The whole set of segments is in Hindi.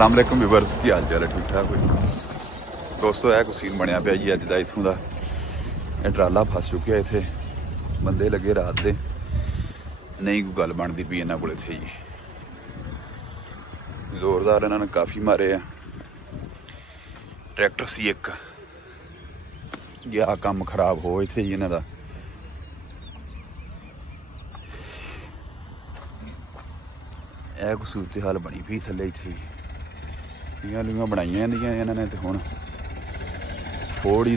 अस्सलाम वालेकुम व्यूअर्स, की हाल चाल है? ठीक ठाक कोई दोस्तों? है कुछ सीन बनया पिया जी अज का इत्थों का। ट्राला फस चुकिया, इत्थे बंदे लगे रात दे, नहीं कोई गल बनती पई इन्हां कोल इत्थे जी। जोरदार इन्होंने काफ़ी मारे आ। ट्रैक्टर सी एक गया काम खराब हो इत्थे जी इन्हां दा। यह कुछ सूरत हाल बनी पई थल्ले इत्थे लुइयां लुइयां बनाइयां इंदियां इन्होंने तो हुण फोड़ ही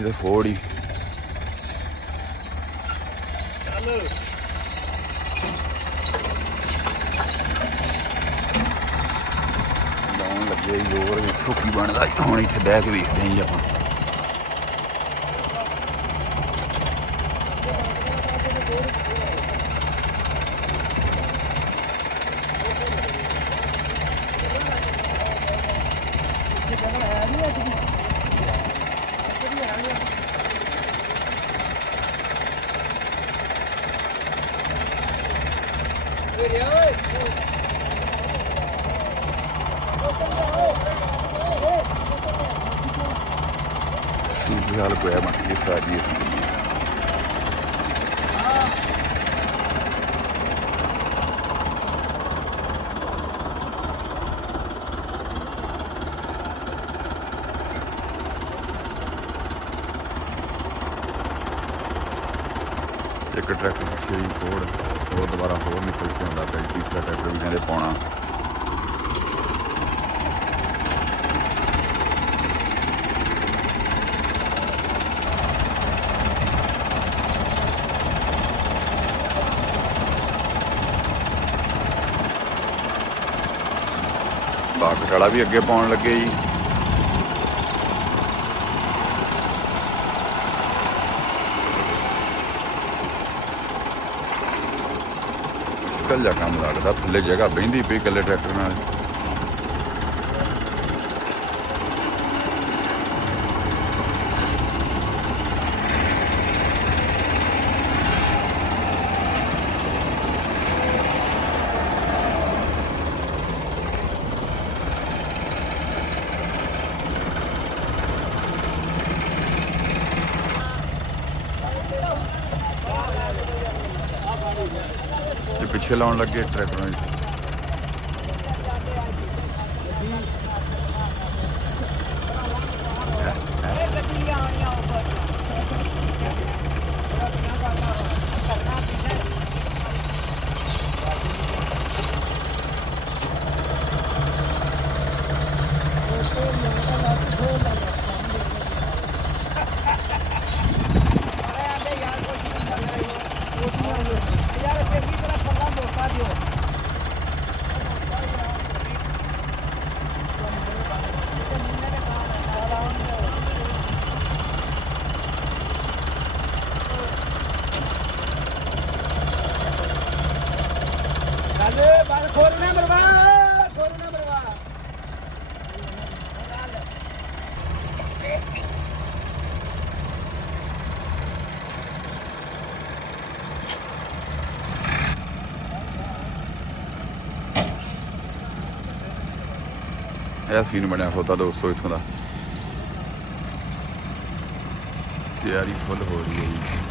लाउन लगे जोर। वेखो की बनदा हुण इत्थे बह के वेखदे हैं जी आपां। सूरत हाल कोई बन गई सारी। एक ट्रैक्टर पिछले ही होर दोबारा होर निकल के आता पिया। तीसरा ट्रैक्टर भी कहते पाना। बागशाला भी अगे पाउन लगे जी। मुश्किल जा काम लगता, थल्ले जगह बहिंदी पई कल्ले ट्रैक्टर नाल। पिछे लाउन लगे ट्रैक्टर यह सीन बनया होता दोस्तों इत्थों का। तैयारी फुल हो रही है जी।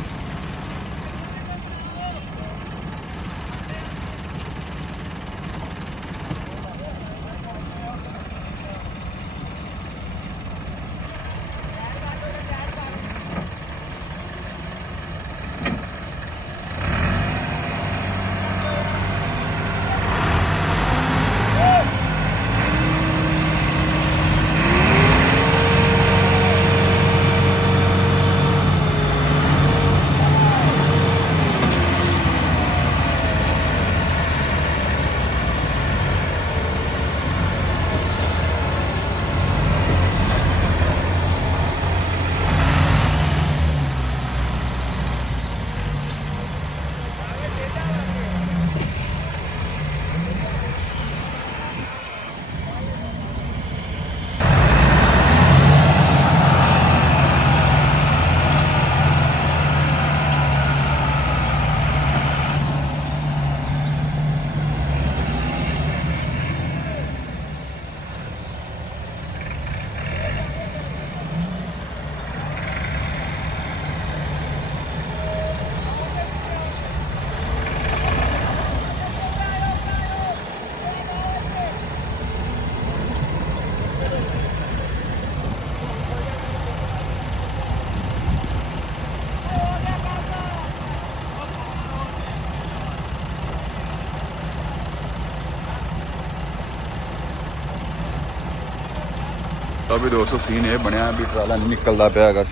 ਤਾਂ ਵੀ ਦੋਸਤੋ ਸੀਨ ਇਹ ਬਣਿਆ ਵੀ ਟਰਾਲਾ ਨਹੀਂ ਨਿਕਲਦਾ ਪਿਆ ਹੈਗਾ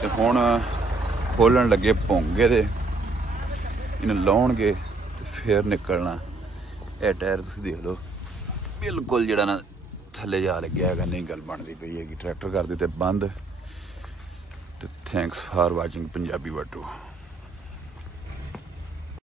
ਤੇ ਹੁਣ ਖੋਲਣ ਲੱਗੇ ਭੋਂਗੇ ਦੇ ਇਹਨੂੰ ਲਾਉਣਗੇ ਤੇ ਫਿਰ ਨਿਕਲਣਾ। ਇਹ ਟਾਇਰ ਤੁਸੀਂ ਦੇਖ ਲਓ ਬਿਲਕੁਲ ਜਿਹੜਾ ਨਾ ਥੱਲੇ ਜਾ ਲੱਗਿਆ ਹੈਗਾ, ਨਹੀਂ ਗੱਲ ਬਣਦੀ ਪਈ ਹੈਗੀ। ਟਰੈਕਟਰ ਕਰ ਦਿੱਤੇ ਬੰਦ। ਤੇ ਥੈਂਕਸ ਫਾਰ ਵਾਚਿੰਗ ਪੰਜਾਬੀ ਵਾਟੂ।